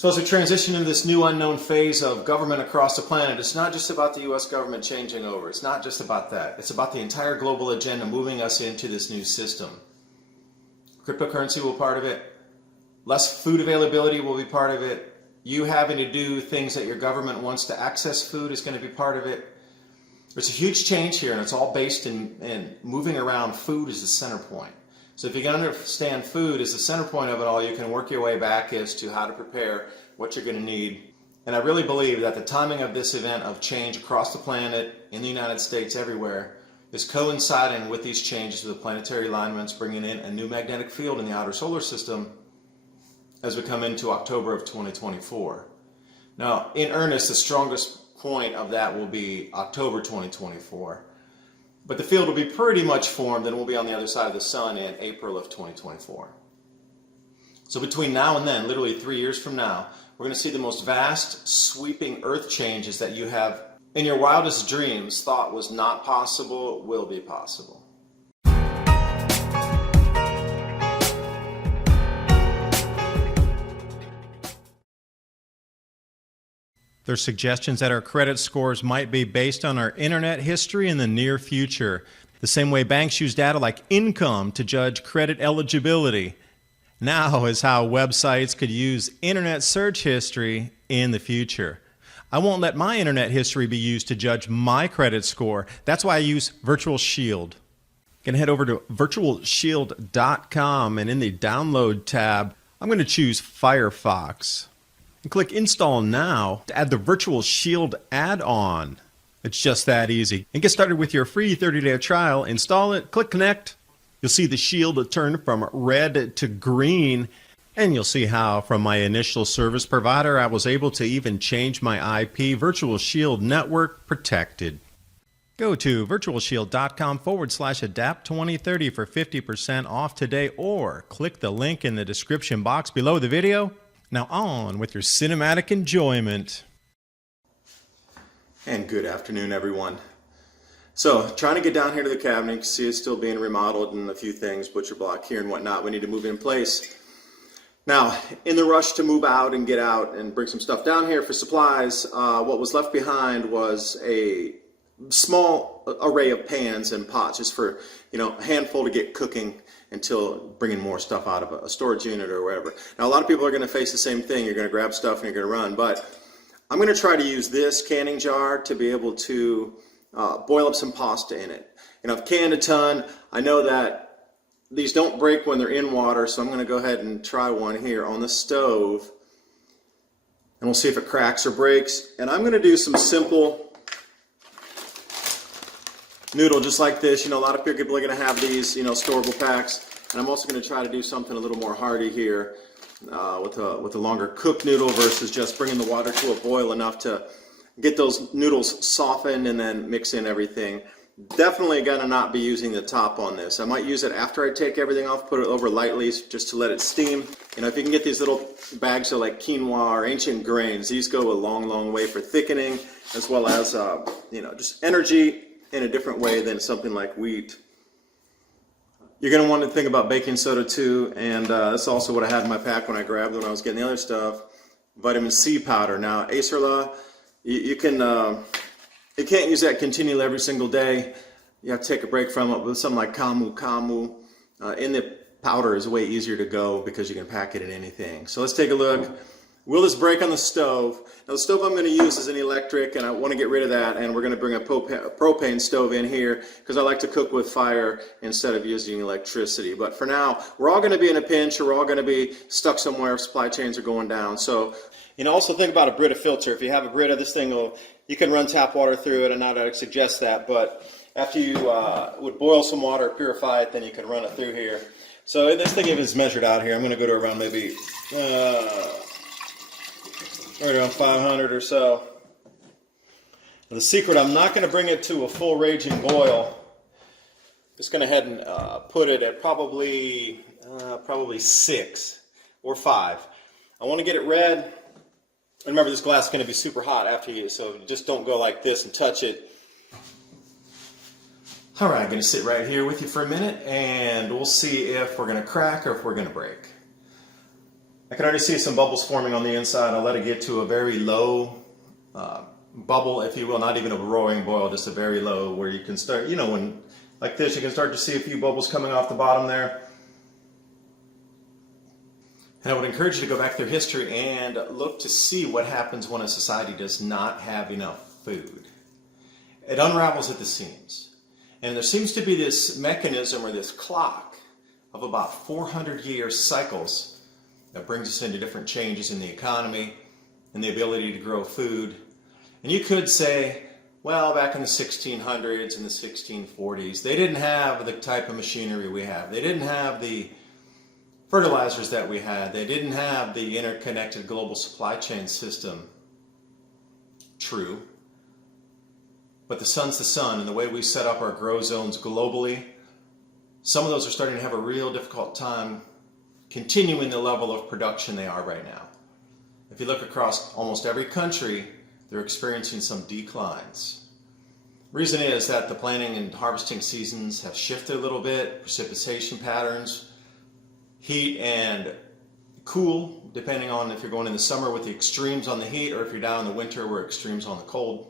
So as we transition into this new unknown phase of government across the planet, it's not just about the U.S. government changing over. It's not just about that. It's about the entire global agenda moving us into this new system. Cryptocurrency will be part of it. Less food availability will be part of it. You having to do things that your government wants to access food is going to be part of it. There's a huge change here, and it's all based in moving around food as the center point. So if you can understand food as the center point of it all, you can work your way back as to how to prepare, what you're going to need. And I really believe that the timing of this event of change across the planet, in the United States, everywhere, is coinciding with these changes with the planetary alignments, bringing in a new magnetic field in the outer solar system as we come into October of 2024. Now, in earnest, the strongest point of that will be October 2024. But the field will be pretty much formed and we'll be on the other side of the sun in April of 2024. So between now and then, literally 3 years from now, we're going to see the most vast, sweeping earth changes that you have in your wildest dreams thought was not possible, will be possible. There's suggestions that our credit scores might be based on our internet history in the near future, the same way banks use data like income to judge credit eligibility. Now is how websites could use internet search history in the future. I won't let my internet history be used to judge my credit score. That's why I use Virtual Shield. You can head over to virtualshield.com, and in the Download tab, I'm going to choose Firefox. And click Install Now to add the Virtual Shield add-on. It's just that easy. And get started with your free 30-day trial. Install it, click Connect. You'll see the shield turn from red to green. And you'll see how from my initial service provider I was able to even change my IP. Virtual Shield Network protected. Go to virtualshield.com/adapt2030 for 50% off today, or click the link in the description box below the video. Now on with your cinematic enjoyment. And good afternoon, everyone. So, trying to get down here to the cabinet. You can see it's still being remodeled and a few things, butcher block here and whatnot. We need to move it in place. Now, in the rush to move out and get out and bring some stuff down here for supplies, what was left behind was a small array of pans and pots, just for, a handful to get cooking until bringing more stuff out of a storage unit or wherever. Now, a lot of people are going to face the same thing. You're going to grab stuff and you're going to run. But I'm going to try to use this canning jar to be able to boil up some pasta in it. I've canned a ton. I know that these don't break when they're in water, so I'm going to go ahead and try one here on the stove. And we'll see if it cracks or breaks. And I'm going to do some simple noodle just like this. A lot of people are going to have these, storable packs. And I'm also going to try to do something a little more hearty here with a longer cooked noodle versus just bringing the water to a boil enough to get those noodles softened and then mix in everything. Definitely going to not be using the top on this. I might use it after I take everything off, put it over lightly just to let it steam. If you can get these little bags of like quinoa or ancient grains, these go a long, long way for thickening, as well as, just energy in a different way than something like wheat. You're going to want to think about baking soda too, and that's also what I had in my pack when I grabbed when I was getting the other stuff. Vitamin C powder. Now, Acerla, you can't use that continually every single day. You have to take a break from it. With something like Camu, in the powder is way easier to go because you can pack it in anything. So let's take a look. Will this break on the stove? Now the stove I'm going to use is an electric, and I want to get rid of that, and we're going to bring a propane stove in here because I like to cook with fire instead of using electricity. But for now, we're all going to be in a pinch, or we're all going to be stuck somewhere if supply chains are going down. So, also think about a Brita filter. If you have a Brita, this thing you can run tap water through it, and not that I suggest that, but after you would boil some water, purify it, then you can run it through here. So this thing is measured out here. I'm going to go to around maybe right around 500 or so. Now the secret, I'm not going to bring it to a full raging boil. Just going to head and put it at probably 6 or 5. I want to get it red. Remember, this glass is going to be super hot after you, so just don't go like this and touch it. All right, I'm going to sit right here with you for a minute, and we'll see if we're going to crack or if we're going to break. I can already see some bubbles forming on the inside. I'll let it get to a very low bubble, if you will, not even a roaring boil, just a very low, where you can start, you know, when like this, you can start to see a few bubbles coming off the bottom there. And I would encourage you to go back through history and look to see what happens when a society does not have enough food. It unravels at the seams. And there seems to be this mechanism or this clock of about 400-year cycles that brings us into different changes in the economy and the ability to grow food. And you could say, well, back in the 1600s and the 1640s, they didn't have the type of machinery we have. They didn't have the fertilizers that we had. They didn't have the interconnected global supply chain system. True. But the sun's the sun, and the way we set up our grow zones globally, some of those are starting to have a real difficult time continuing the level of production they are right now. If you look across almost every country, they're experiencing some declines. Reason is that the planting and harvesting seasons have shifted a little bit, precipitation patterns, heat and cool, depending on if you're going in the summer with the extremes on the heat or if you're down in the winter where extremes on the cold.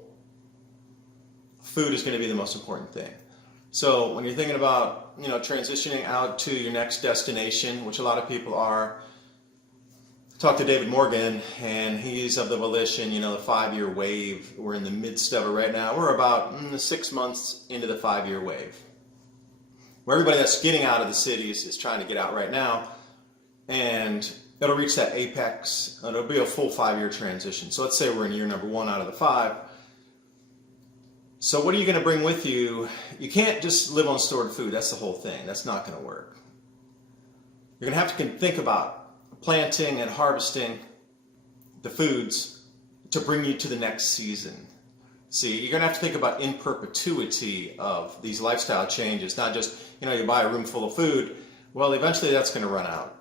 Food is going to be the most important thing. So when you're thinking about, you know, transitioning out to your next destination, which a lot of people are, talked to David Morgan, and he's of the volition, you know, the 5-year wave. We're in the midst of it right now. We're about 6 months into the 5-year wave, where everybody that's getting out of the cities is trying to get out right now, and it'll reach that apex, and it'll be a full 5-year transition. So let's say we're in year number 1 out of the 5. So what are you going to bring with you? You can't just live on stored food. That's the whole thing. That's not going to work. You're going to have to think about planting and harvesting the foods to bring you to the next season. See, you're going to have to think about in perpetuity of these lifestyle changes, not just, you know, you buy a room full of food. Well, eventually that's going to run out.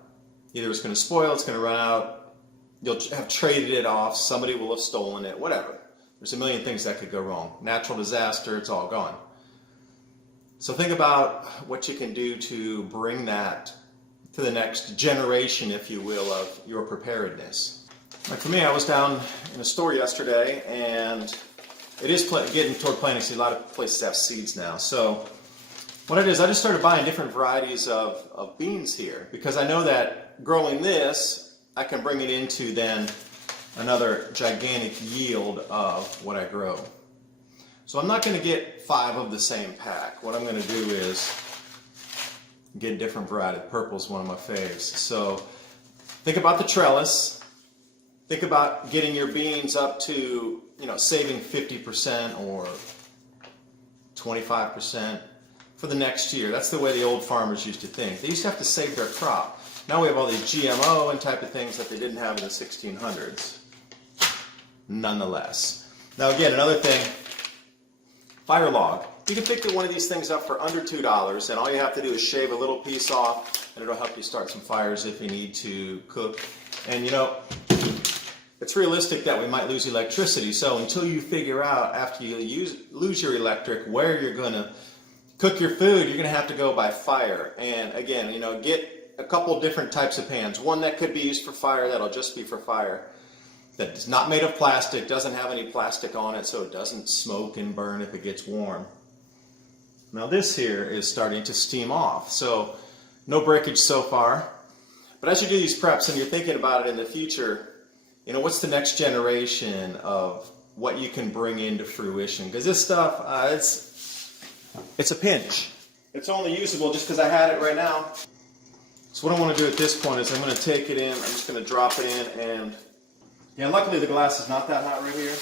Either it's going to spoil, it's going to run out, you'll have traded it off, somebody will have stolen it, whatever. There's a million things that could go wrong. Natural disaster, it's all gone. So think about what you can do to bring that to the next generation, if you will, of your preparedness. Like for me, I was down in a store yesterday, and it is getting toward planting season. A lot of places have seeds now. So what it is, I just started buying different varieties of beans here, because I know that growing this, I can bring it into then another gigantic yield of what I grow. So I'm not going to get 5 of the same pack. What I'm going to do is get a different variety. Purple is one of my faves. So think about the trellis. Think about getting your beans up to, you know, saving 50% or 25% for the next year. That's the way the old farmers used to think. They used to have to save their crop. Now we have all these GMO and type of things that they didn't have in the 1600s. Nonetheless. Now again, another thing, fire log. You can pick one of these things up for under $2, and all you have to do is shave a little piece off, and it'll help you start some fires if you need to cook. And you know, it's realistic that we might lose electricity, so until you figure out, after you lose your electric, where you're going to cook your food, you're going to have to go by fire. And again, you know, get a couple different types of pans. One that could be used for fire, that'll just be for fire, that is not made of plastic, doesn't have any plastic on it, so it doesn't smoke and burn if it gets warm. Now this here is starting to steam off, so no breakage so far. But as you do these preps and you're thinking about it in the future, you know, what's the next generation of what you can bring into fruition? Because this stuff, it's a pinch. It's only usable just because I had it right now. So what I want to do at this point is I'm going to take it in, I'm just going to drop it in, and yeah, luckily the glass is not that hot right here.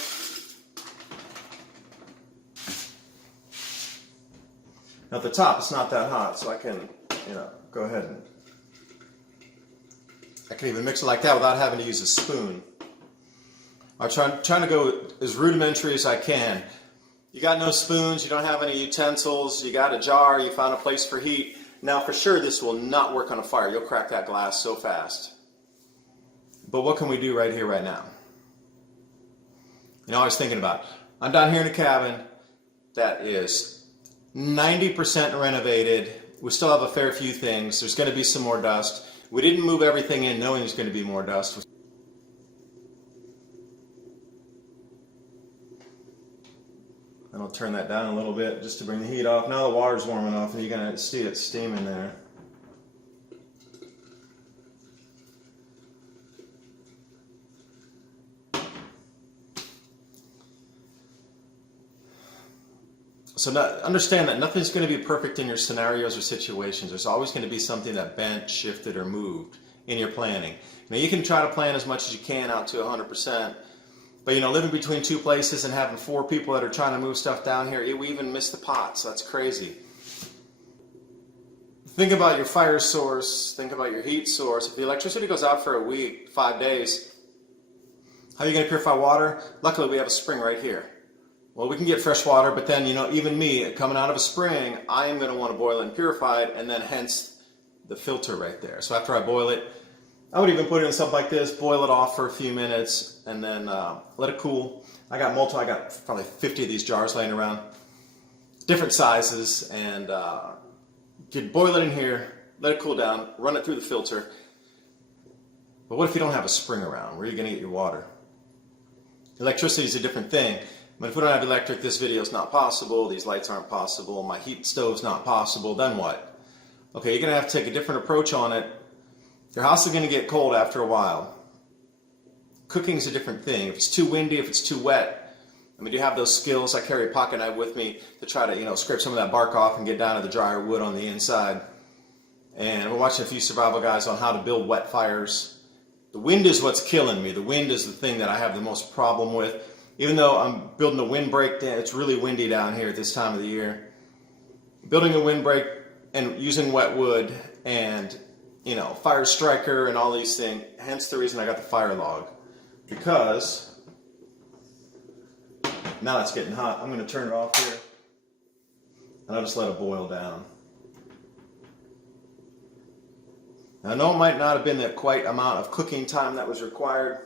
Now at the top it's not that hot, so I can, you know, go ahead and I can even mix it like that without having to use a spoon. I'm trying to go as rudimentary as I can. You got no spoons, you don't have any utensils, you got a jar, you found a place for heat. Now for sure this will not work on a fire. You'll crack that glass so fast. But what can we do right here, right now? You know, I was thinking about, I'm down here in a cabin that is 90% renovated. We still have a fair few things. There's going to be some more dust. We didn't move everything in knowing there's going to be more dust. And I'll turn that down a little bit just to bring the heat off. Now the water's warm enough and you're going to see it steaming there. So understand that nothing's going to be perfect in your scenarios or situations. There's always going to be something that bent, shifted, or moved in your planning. Now you can try to plan as much as you can out to 100%, but living between two places and having 4 people that are trying to move stuff down here, we even miss the pots. That's crazy. Think about your fire source. Think about your heat source. If the electricity goes out for a week, 5 days, how are you going to purify water? Luckily, we have a spring right here. Well, we can get fresh water, but then, even me, coming out of a spring, I am going to want to boil it and purify it, and then hence the filter right there. So after I boil it, I would even put it in something like this, boil it off for a few minutes, and then let it cool. I got probably 50 of these jars laying around, different sizes, and you boil it in here, let it cool down, run it through the filter. But what if you don't have a spring around? Where are you going to get your water? Electricity is a different thing. But if we don't have electric, this video is not possible, these lights aren't possible, my heat stove's not possible, then what? Okay, you're going to have to take a different approach on it. Your house is going to get cold after a while. Cooking is a different thing. If it's too windy, if it's too wet, do you have those skills? I carry a pocket knife with me to try to, scrape some of that bark off and get down to the drier wood on the inside. And we're watching a few survival guys on how to build wet fires. The wind is what's killing me. The wind is the thing that I have the most problem with. Even though I'm building a windbreak, it's really windy down here at this time of the year. Building a windbreak and using wet wood and, fire striker and all these things. Hence the reason I got the fire log. Because now it's getting hot. I'm going to turn it off here. And I'll just let it boil down. Now I know it might not have been the quite amount of cooking time that was required,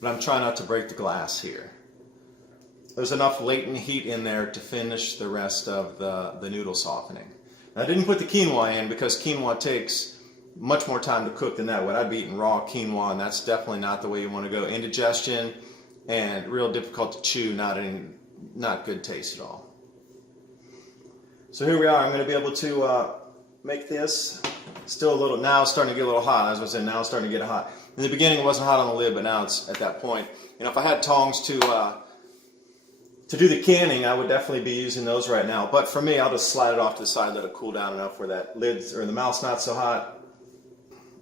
but I'm trying not to break the glass here. There's enough latent heat in there to finish the rest of the noodle softening. Now, I didn't put the quinoa in because quinoa takes much more time to cook than that would. I'd be eating raw quinoa, and that's definitely not the way you want to go. Indigestion and real difficult to chew, not good taste at all. So here we are. I'm going to be able to make this. Still a little, now it's starting to get a little hot. As I was saying, now it's starting to get hot. In the beginning it wasn't hot on the lid, but now it's at that point. If I had tongs to do the canning, I would definitely be using those right now. But for me, I'll just slide it off to the side, let it cool down enough where that lid's or the mouth's not so hot.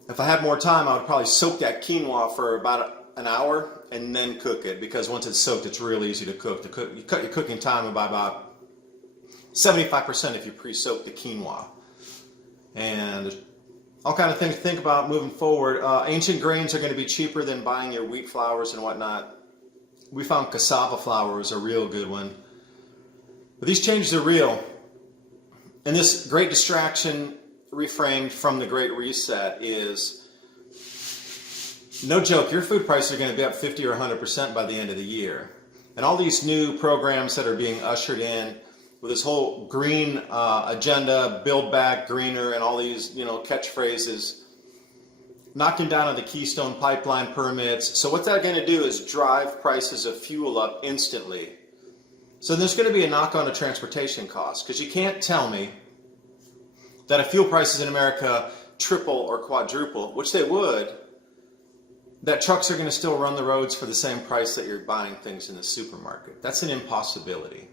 If I had more time, I would probably soak that quinoa for about an hour and then cook it, because once it's soaked, it's real easy to cook. You cut your cooking time by about 75% if you pre-soak the quinoa. And all kind of things to think about moving forward. Ancient grains are going to be cheaper than buying your wheat flours and whatnot. We found cassava flour is a real good one. But these changes are real. And this great distraction reframed from the Great Reset is, no joke, your food prices are going to be up 50 or 100% by the end of the year. And all these new programs that are being ushered in with this whole green agenda, build back greener, and all these catchphrases, knocking down on the Keystone Pipeline permits. So what's that going to do is drive prices of fuel up instantly. So there's going to be a knock-on to transportation costs, because you can't tell me that if fuel prices in America triple or quadruple, which they would, that trucks are going to still run the roads for the same price that you're buying things in the supermarket. That's an impossibility.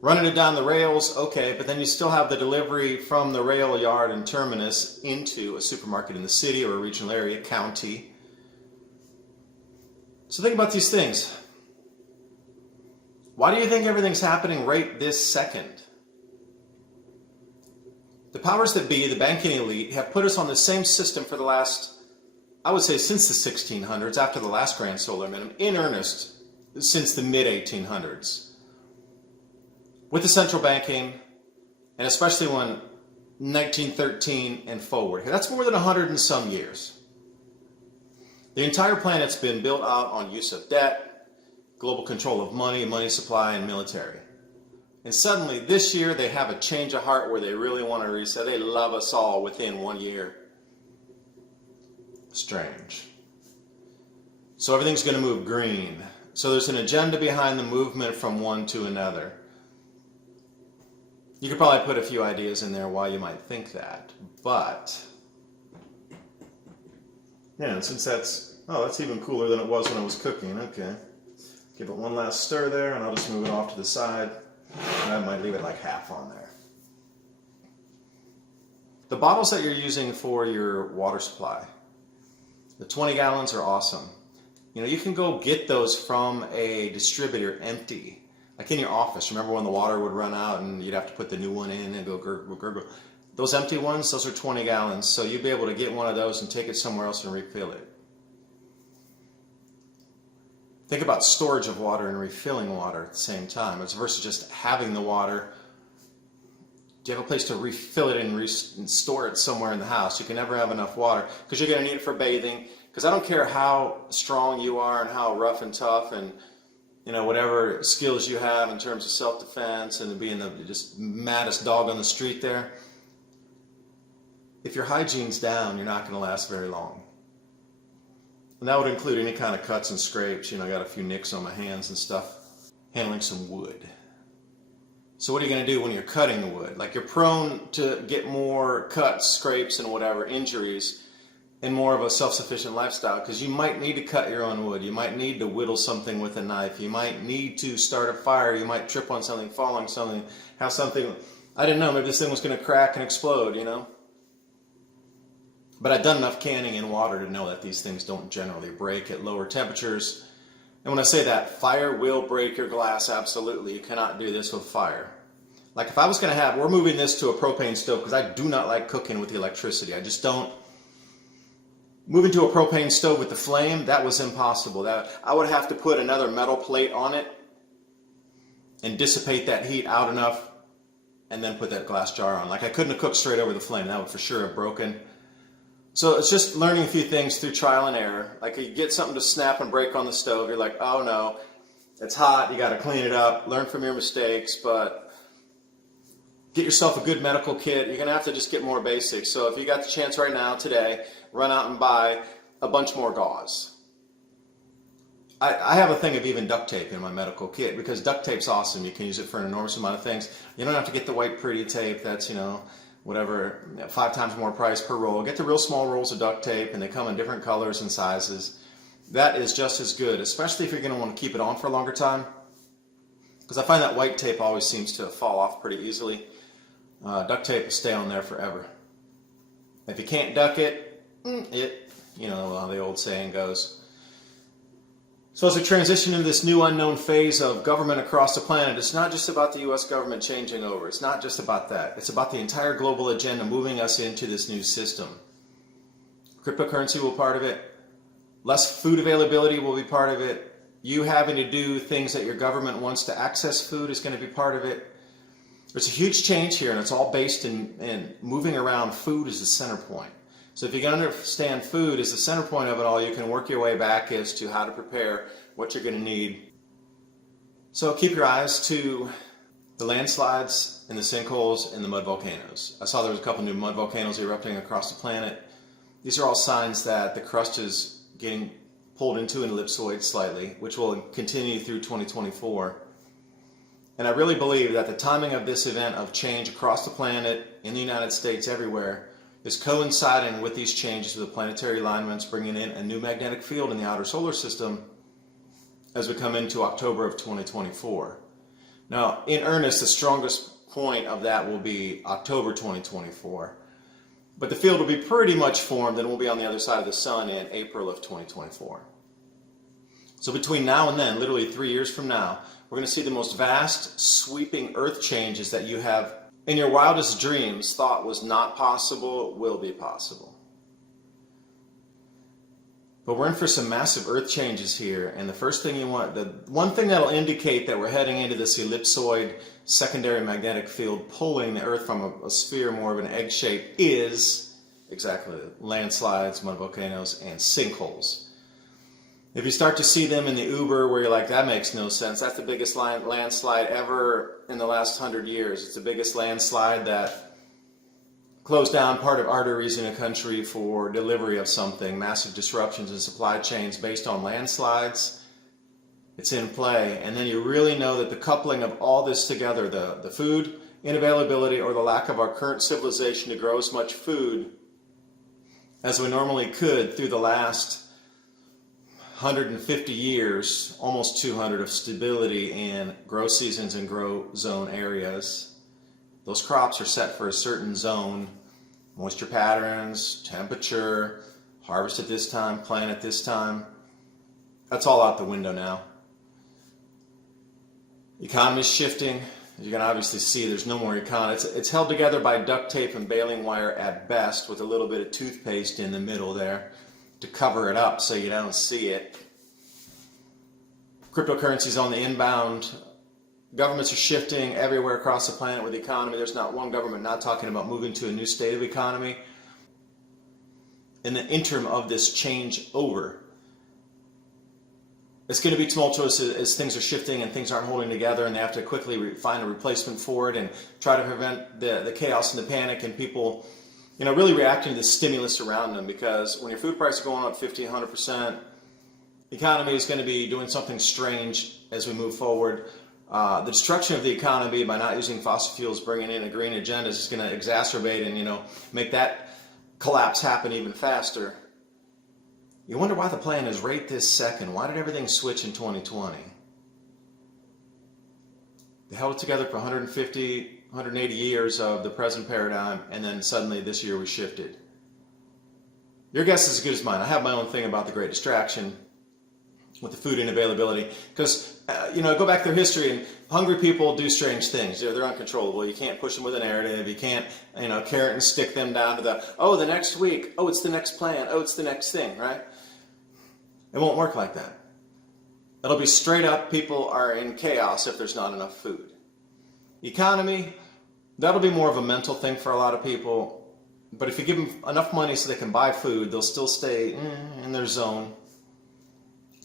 Running it down the rails, okay, but then you still have the delivery from the rail yard and terminus into a supermarket in the city or a regional area, county. So think about these things. Why do you think everything's happening right this second? The powers that be, the banking elite, have put us on the same system for the last, I would say since the 1600s, after the last grand solar minimum, in earnest, since the mid-1800s. With the central banking, and especially when 1913 and forward. That's more than 100 and some years. The entire planet's been built out on use of debt, global control of money, money supply, and military. And suddenly this year they have a change of heart where they really want to reset. They love us all within 1 year. Strange. So everything's going to move green. So there's an agenda behind the movement from one to another. You could probably put a few ideas in there why you might think that. But, yeah, and since that's even cooler than it was when I was cooking. Okay. Give it one last stir there, and I'll just move it off to the side. I might leave it like half on there. The bottles that you're using for your water supply, the 20 gallons are awesome. You know, you can go get those from a distributor empty, like in your office. Remember when the water would run out and you'd have to put the new one in and go gurgle, gurgle? Those empty ones, those are 20 gallons. So you'd be able to get one of those and take it somewhere else and refill it. Think about storage of water and refilling water at the same time, as versus just having the water. Do you have a place to refill it and store it somewhere in the house? You can never have enough water because you're going to need it for bathing. Because I don't care how strong you are and how rough and tough and, you know, whatever skills you have in terms of self-defense and being the just maddest dog on the street there. If your hygiene's down, you're not going to last very long. And that would include any kind of cuts and scrapes. You know, I got a few nicks on my hands and stuff. Handling some wood. So what are you going to do when you're cutting the wood? Like, you're prone to get more cuts, scrapes, and whatever, injuries, in more of a self-sufficient lifestyle, because you might need to cut your own wood. You might need to whittle something with a knife. You might need to start a fire. You might trip on something, fall on something, have something, I didn't know, maybe this thing was going to crack and explode, you know? But I've done enough canning in water to know that these things don't generally break at lower temperatures. And when I say that, fire will break your glass, absolutely. You cannot do this with fire. Like, if I was going to have, we're moving this to a propane stove because I do not like cooking with the electricity. I just don't. Moving to a propane stove with the flame, that was impossible. I would have to put another metal plate on it and dissipate that heat out enough and then put that glass jar on. Like, I couldn't have cooked straight over the flame. That would for sure have broken. So it's just learning a few things through trial and error. Like, you get something to snap and break on the stove, you're like, oh no, it's hot, you got to clean it up, learn from your mistakes, but get yourself a good medical kit. You're going to have to just get more basics. So if you got the chance right now, today, run out and buy a bunch more gauze. I have a thing of even duct tape in my medical kit because duct tape's awesome. You can use it for an enormous amount of things. You don't have to get the white pretty tape that's, you know, whatever, 5 times more price per roll. Get the real small rolls of duct tape, and they come in different colors and sizes. That is just as good, especially if you're going to want to keep it on for a longer time. Because I find that white tape always seems to fall off pretty easily. Duct tape will stay on there forever. If you can't duck it, you know how the old saying goes. So as we transition into this new unknown phase of government across the planet, it's not just about the U.S. government changing over. It's not just about that. It's about the entire global agenda moving us into this new system. Cryptocurrency will be part of it. Less food availability will be part of it. You having to do things that your government wants to access food is going to be part of it. There's a huge change here, and it's all based in moving around food as the center point. So if you can understand food as the center point of it all, you can work your way back as to how to prepare what you're going to need. So keep your eyes to the landslides and the sinkholes and the mud volcanoes. I saw there was a couple new mud volcanoes erupting across the planet. These are all signs that the crust is getting pulled into an ellipsoid slightly, which will continue through 2024. And I really believe that the timing of this event of change across the planet, in the United States, everywhere, is coinciding with these changes with the planetary alignments, bringing in a new magnetic field in the outer solar system as we come into October of 2024. Now, in earnest, the strongest point of that will be October 2024. But the field will be pretty much formed and we'll be on the other side of the sun in April of 2024. So between now and then, literally 3 years from now, we're going to see the most vast, sweeping earth changes that you have in your wildest dreams thought was not possible, will be possible. But we're in for some massive earth changes here, and the first thing you want, the one thing that'll indicate that we're heading into this ellipsoid secondary magnetic field pulling the earth from a sphere, more of an egg shape, is exactly landslides, mud volcanoes, and sinkholes. If you start to see them in the Uber where you're like, that makes no sense, that's the biggest landslide ever in the last 100 years. It's the biggest landslide that closed down part of arteries in a country for delivery of something, massive disruptions in supply chains based on landslides. It's in play. And then you really know that the coupling of all this together, the food inavailability or the lack of our current civilization to grow as much food as we normally could through the last 150 years, almost 200 of stability in grow seasons and grow zone areas. Those crops are set for a certain zone, moisture patterns, temperature, harvest at this time, plant at this time. That's all out the window now. Economy's shifting. As you can obviously see, there's no more economy. It's held together by duct tape and baling wire at best, with a little bit of toothpaste in the middle there to cover it up so you don't see it. Cryptocurrency's on the inbound. Governments are shifting everywhere across the planet with the economy. There's not one government not talking about moving to a new state of economy. In the interim of this change over, it's going to be tumultuous as things are shifting and things aren't holding together, and they have to quickly find a replacement for it and try to prevent the chaos and the panic and people, really reacting to the stimulus around them. Because when your food prices are going up 50, 100%, the economy is going to be doing something strange as we move forward. The destruction of the economy by not using fossil fuels, bringing in a green agenda, is going to exacerbate and make that collapse happen even faster. You wonder why the plan is right this second. Why did everything switch in 2020? They held it together for 150, 180 years of the present paradigm, and then suddenly this year we shifted. Your guess is as good as mine. I have my own thing about the Great Distraction with the food inavailability, because go back through history, and hungry people do strange things. They're uncontrollable. You can't push them with a narrative. You can't carrot and stick them down to the next week, it's the next plan, it's the next thing, right? It won't work like that. It'll be straight up, people are in chaos if there's not enough food. Economy, that'll be more of a mental thing for a lot of people, but if you give them enough money so they can buy food, they'll still stay in their zone.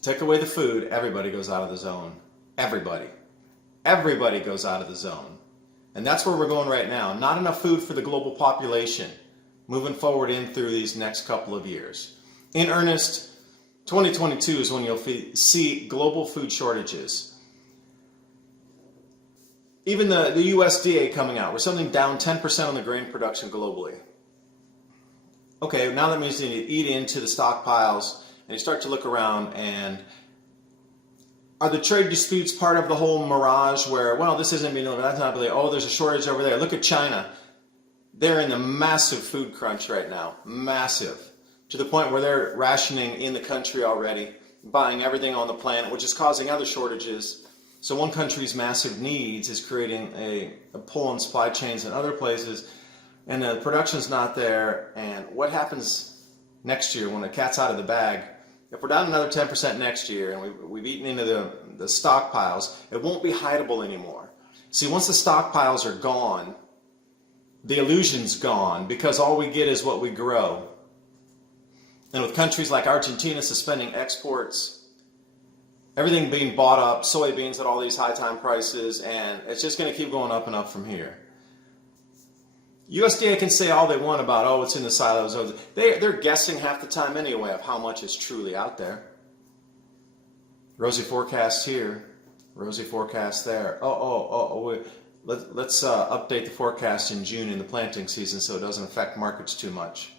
Take away the food, everybody goes out of the zone. Everybody goes out of the zone. And that's where we're going right now. Not enough food for the global population moving forward in through these next couple of years. In earnest, 2022 is when you'll see global food shortages. Even the USDA coming out, we're something down 10% on the grain production globally. Okay, now that means you need to eat into the stockpiles, and you start to look around, and are the trade disputes part of the whole mirage where, this isn't being delivered, that's not really, there's a shortage over there. Look at China. They're in a massive food crunch right now. Massive. To the point where they're rationing in the country already, buying everything on the planet, which is causing other shortages. So one country's massive needs is creating a pull on supply chains in other places, and the production's not there. And what happens next year when the cat's out of the bag? If we're down another 10% next year and we've eaten into the stockpiles, it won't be hideable anymore. See, once the stockpiles are gone, the illusion's gone, because all we get is what we grow. And with countries like Argentina suspending exports, everything being bought up, soybeans at all these high time prices, and it's just going to keep going up and up from here. USDA can say all they want about, it's in the silos. They're guessing half the time anyway of how much is truly out there. Rosy forecast here, rosy forecast there. Let's update the forecast in June in the planting season so it doesn't affect markets too much.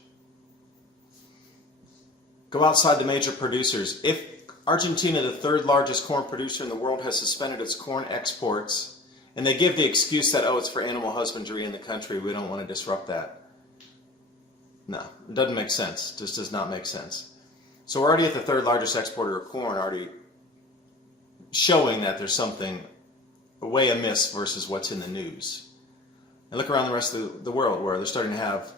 Go outside the major producers. If Argentina, the third largest corn producer in the world, has suspended its corn exports, and they give the excuse that, it's for animal husbandry in the country, we don't want to disrupt that. No, it doesn't make sense. It just does not make sense. So we're already at the third largest exporter of corn, already showing that there's something way amiss versus what's in the news. And look around the rest of the world where they're starting to have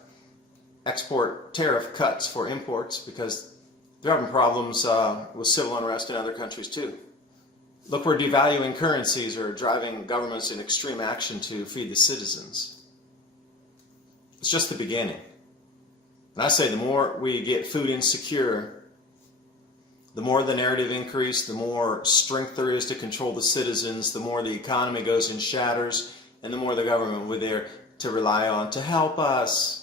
export tariff cuts for imports because they're having problems with civil unrest in other countries too. Look where devaluing currencies are driving governments in extreme action to feed the citizens. It's just the beginning. And I say the more we get food insecure, The more the narrative increased, the more strength there is to control the citizens, the more the economy goes in shatters, and the more the government will be there to rely on to help us.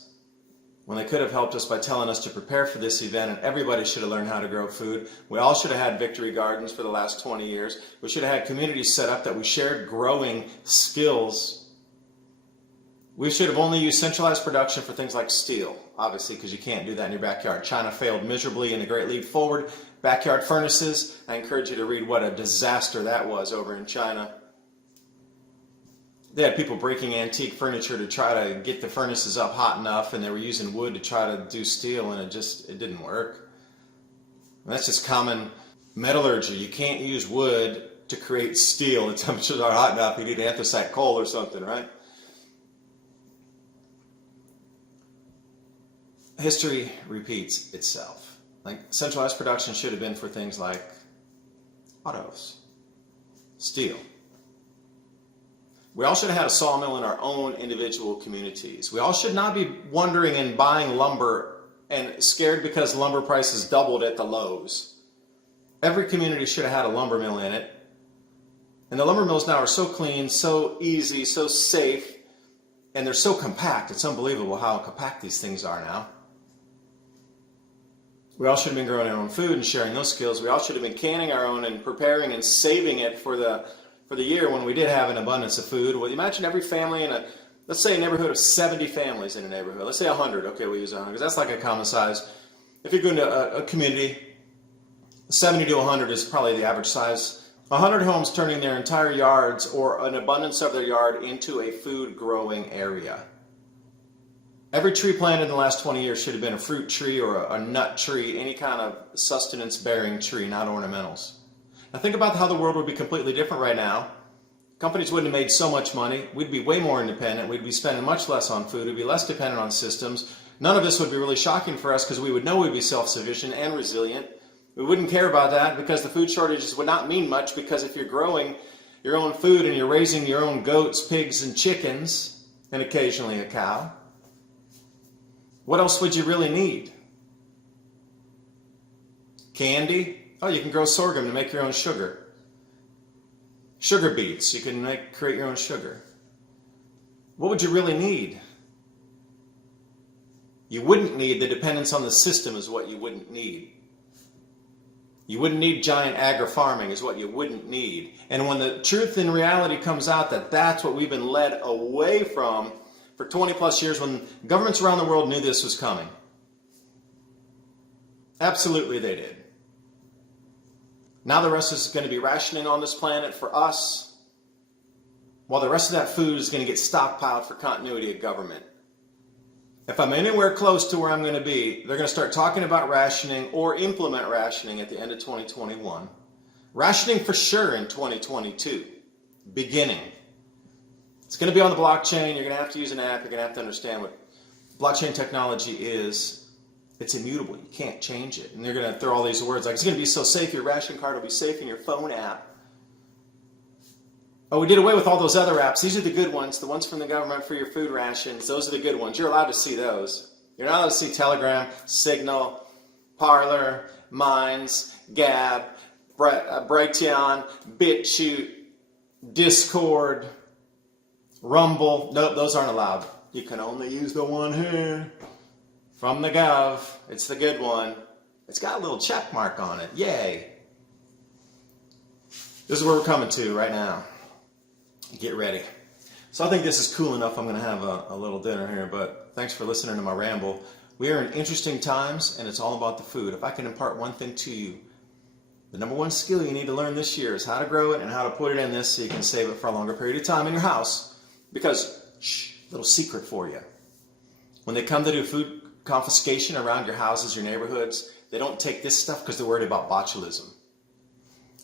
When they could have helped us by telling us to prepare for this event, and everybody should have learned how to grow food. We all should have had victory gardens for the last 20 years. We should have had communities set up that we shared growing skills. We should have only used centralized production for things like steel, obviously, because you can't do that in your backyard. China failed miserably in the Great Leap Forward. Backyard furnaces, I encourage you to read what a disaster that was over in China. They had people breaking antique furniture to try to get the furnaces up hot enough, and they were using wood to try to do steel, and it didn't work. And that's just common metallurgy. You can't use wood to create steel. The temperatures are hot enough. You need anthracite coal or something, right? History repeats itself. Like, centralized production should have been for things like autos, steel. We all should have had a sawmill in our own individual communities. We all should not be wondering and buying lumber and scared because lumber prices doubled at the Lowe's. Every community should have had a lumber mill in it. And the lumber mills now are so clean, so easy, so safe, and they're so compact. It's unbelievable how compact these things are now. We all should have been growing our own food and sharing those skills. We all should have been canning our own and preparing and saving it for the year when we did have an abundance of food. Well, imagine every family in let's say a neighborhood of 70 families in a neighborhood. Let's say 100. Okay, we use 100 because that's like a common size. If you're going to a community, 70 to 100 is probably the average size. 100 homes turning their entire yards or an abundance of their yard into a food growing area. Every tree planted in the last 20 years should have been a fruit tree or a nut tree, any kind of sustenance-bearing tree, not ornamentals. Now think about how the world would be completely different right now. Companies wouldn't have made so much money. We'd be way more independent. We'd be spending much less on food. We'd be less dependent on systems. None of this would be really shocking for us because we would know we'd be self-sufficient and resilient. We wouldn't care about that because the food shortages would not mean much, because if you're growing your own food and you're raising your own goats, pigs, and chickens, and occasionally a cow, what else would you really need? Candy? Oh, you can grow sorghum to make your own sugar. Sugar beets, you can create your own sugar. What would you really need? You wouldn't need the dependence on the system is what you wouldn't need. You wouldn't need giant agri-farming is what you wouldn't need. And when the truth in reality comes out that that's what we've been led away from for 20 plus years, when governments around the world knew this was coming. Absolutely they did. Now the rest is going to be rationing on this planet for us, while the rest of that food is going to get stockpiled for continuity of government. If I'm anywhere close to where I'm going to be, they're going to start talking about rationing or implement rationing at the end of 2021. Rationing for sure in 2022, beginning. It's going to be on the blockchain. You're going to have to use an app. You're going to have to understand what blockchain technology is. It's immutable. You can't change it. And they're going to throw all these words like, it's going to be so safe. Your ration card will be safe in your phone app. Oh, we did away with all those other apps. These are the good ones, the ones from the government for your food rations. Those are the good ones. You're allowed to see those. You're not allowed to see Telegram, Signal, Parler, Minds, Gab, Brighteon, BitChute, Discord, Rumble. Nope, those aren't allowed. You can only use the one here from the Gov. It's the good one. It's got a little check mark on it. Yay. This is where we're coming to right now. Get ready. So I think this is cool enough. I'm going to have a little dinner here, but thanks for listening to my ramble. We are in interesting times, and it's all about the food. If I can impart one thing to you, the number one skill you need to learn this year is how to grow it and how to put it in this so you can save it for a longer period of time in your house. Because, little secret for you. When they come to do food confiscation around your houses, your neighborhoods, they don't take this stuff because they're worried about botulism.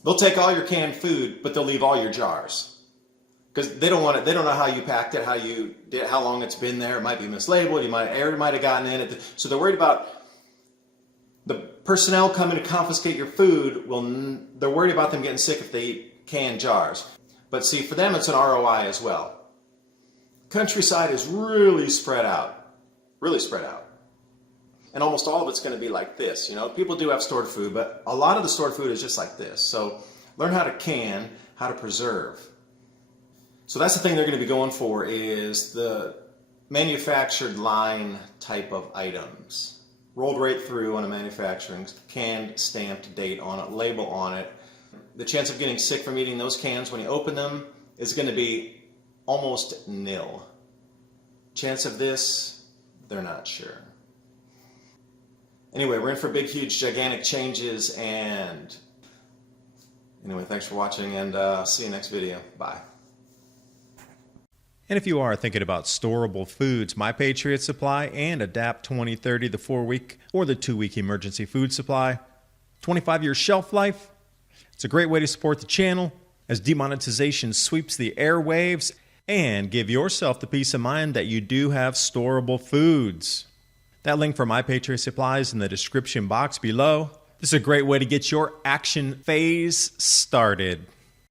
They'll take all your canned food, but they'll leave all your jars. Because they don't want it. They don't know how you packed it, how you did, how long it's been there. It might be mislabeled. Air might have gotten in it. So they're worried about the personnel coming to confiscate your food. They're worried about them getting sick if they eat canned jars. But see, for them, it's an ROI as well. Countryside is really spread out. Really spread out. and almost all of it's going to be like this. You know, people do have stored food, but a lot of the stored food is just like this. So learn how to can, how to preserve. So that's the thing they're going to be going for, is the manufactured line type of items. Rolled right through on a manufacturing, canned, stamped date on it, label on it. The chance of getting sick from eating those cans when you open them is going to be almost nil. Chance of this, they're not sure. Anyway, we're in for big, huge, gigantic changes, and anyway, thanks for watching, and see you next video. Bye. And if you are thinking about storable foods, my Patriot supply and Adapt 2030, the 4-week or the 2-week emergency food supply, 25-year shelf life. It's a great way to support the channel as demonetization sweeps the airwaves, and give yourself the peace of mind that you do have storable foods. That link for my Patriot supply is in the description box below. This is a great way to get your action phase started.